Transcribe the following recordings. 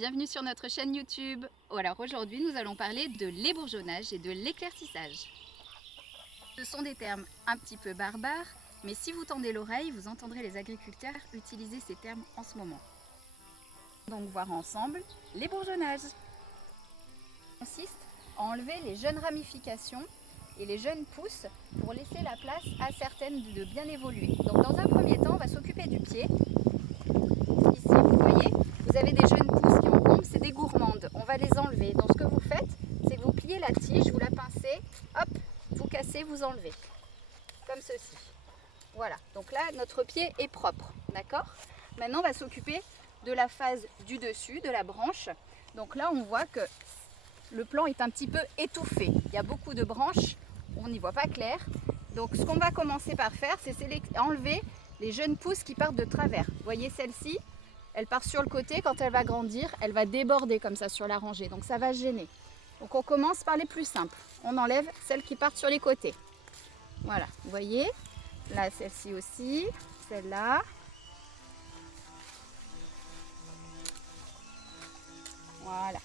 Bienvenue sur notre chaîne YouTube. Alors aujourd'hui nous allons parler de l'ébourgeonnage et de l'éclaircissage. Ce sont des termes un petit peu barbares, mais si vous tendez l'oreille, vous entendrez les agriculteurs utiliser ces termes en ce moment. Donc voir ensemble l'ébourgeonnage. Consiste à enlever les jeunes ramifications et les jeunes pousses pour laisser la place à certaines de bien évoluer. Donc dans un premier temps, on va s'occuper du pied. Ici, vous voyez, vous avez des jeunes pousses qui en tombent, c'est des gourmandes. On va les enlever. Donc ce que vous faites, c'est que vous pliez la tige, vous la pincez, hop, vous cassez, vous enlevez. Comme ceci. Voilà, donc là, notre pied est propre, d'accord? Maintenant, on va s'occuper de la phase du dessus, de la branche. Donc là, on voit que le plan est un petit peu étouffé. Il y a beaucoup de branches, on n'y voit pas clair. Donc ce qu'on va commencer par faire, c'est enlever les jeunes pousses qui partent de travers. Vous voyez celle-ci, elle part sur le côté. Quand elle va grandir, elle va déborder comme ça sur la rangée. Donc ça va gêner. Donc on commence par les plus simples. On enlève celles qui partent sur les côtés. Voilà, vous voyez. Là, celle-ci aussi, celle-là. Voilà.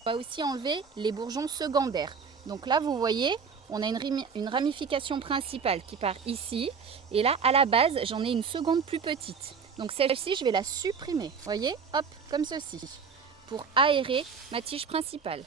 On va aussi enlever les bourgeons secondaires. Donc là, vous voyez, on a une ramification principale qui part ici. Et là, à la base, j'en ai une seconde plus petite. Donc celle-ci, je vais la supprimer. Vous voyez, hop, comme ceci, pour aérer ma tige principale.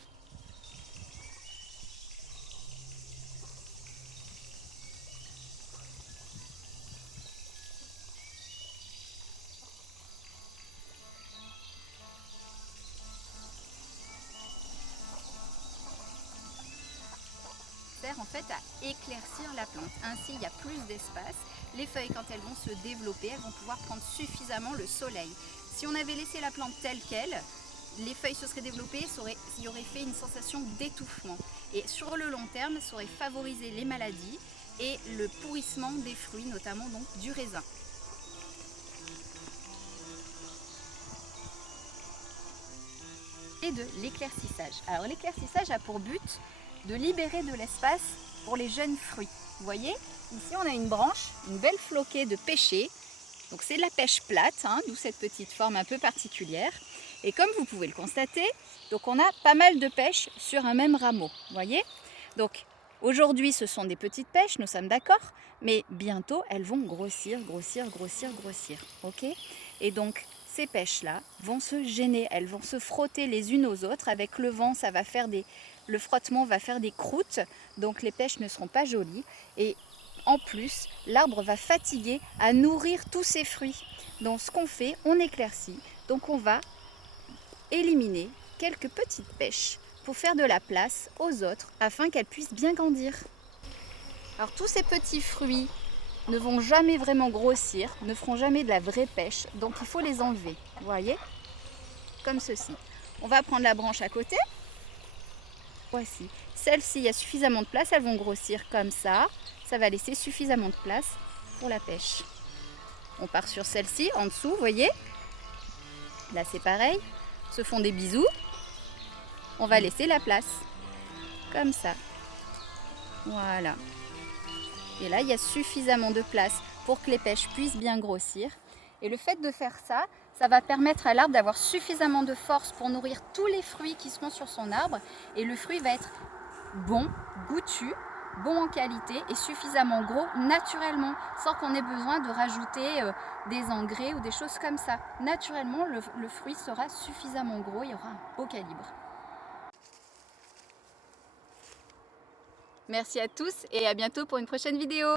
En fait à éclaircir la plante. Ainsi, il y a plus d'espace. Les feuilles, quand elles vont se développer, elles vont pouvoir prendre suffisamment le soleil. Si on avait laissé la plante telle qu'elle, les feuilles se seraient développées, il y aurait fait une sensation d'étouffement. Et sur le long terme, ça aurait favorisé les maladies et le pourrissement des fruits, notamment donc du raisin. Et de l'éclaircissage. Alors l'éclaircissage a pour but de libérer de l'espace pour les jeunes fruits. Vous voyez, ici on a une branche, une belle floquée de pêcher. Donc c'est de la pêche plate, d'où cette petite forme un peu particulière. Et comme vous pouvez le constater, donc on a pas mal de pêches sur un même rameau. Vous voyez, donc aujourd'hui ce sont des petites pêches, nous sommes d'accord, mais bientôt elles vont grossir, grossir, grossir, grossir. Ok? Et donc ces pêches-là vont se gêner, elles vont se frotter les unes aux autres. Avec le vent, ça va faire le frottement va faire des croûtes, donc les pêches ne seront pas jolies. Et en plus, l'arbre va fatiguer à nourrir tous ses fruits. Donc ce qu'on fait, on éclaircit. Donc on va éliminer quelques petites pêches pour faire de la place aux autres afin qu'elles puissent bien grandir. Alors tous ces petits fruits ne vont jamais vraiment grossir, ne feront jamais de la vraie pêche, donc il faut les enlever. Vous voyez, comme ceci. On va prendre la branche à côté. Voici. Celles-ci, il y a suffisamment de place, elles vont grossir comme ça. Ça va laisser suffisamment de place pour la pêche. On part sur celle-ci, en dessous, vous voyez. Là, c'est pareil. Se font des bisous. On va laisser la place. Comme ça. Voilà. Et là, il y a suffisamment de place pour que les pêches puissent bien grossir. Et le fait de faire ça, ça va permettre à l'arbre d'avoir suffisamment de force pour nourrir tous les fruits qui seront sur son arbre. Et le fruit va être bon, goûtu, bon en qualité et suffisamment gros naturellement, sans qu'on ait besoin de rajouter des engrais ou des choses comme ça. Naturellement, le fruit sera suffisamment gros, il y aura un beau calibre. Merci à tous et à bientôt pour une prochaine vidéo.